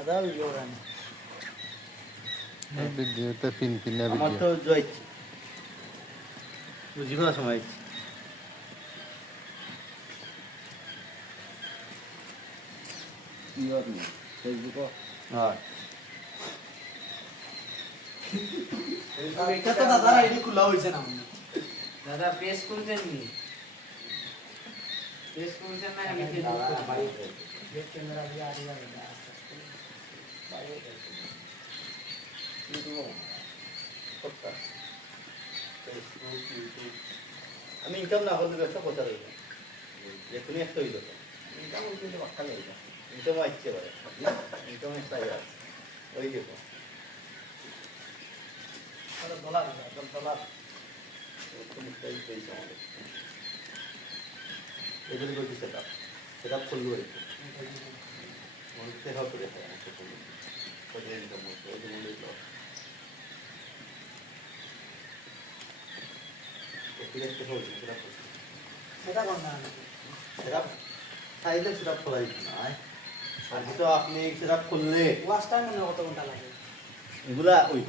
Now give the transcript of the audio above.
আদা ভিডিও বানানো ভিডিওতে পিন পিনা আমার ভিডিও তো জয়েছে বুঝিব না সময় ইয়র নি ফেসবুক হ্যাঁ এটা তো দাদার আইডি খোলা হইছে না দাদা পেজ খুলছেন নি পেজ খুলছেন না আমি ফেসবুক ব্যাক ক্যামেরা দিয়ে আগে যাবে আমি ইনকাম না করলে ব্যবসা কোথা রইল এখনই একটা হইল তো ইনকাম হইলে বাক্কা লাগবে ইনকাম আসছে এবারে ইনকাম একটা আছে ওই দেখো ডলার ডলার এগুলি করছি সেটা খুললো মনে সেটাও করে ইনকাম হচ্ছে ওই মূল্য সেটা কোন না সেটা চাইলে সেটা খোলা যেত না আর তো আপনি সেটা খুললে ওয়াশ টাইম মনে কত ঘন্টা লাগে এগুলা ওই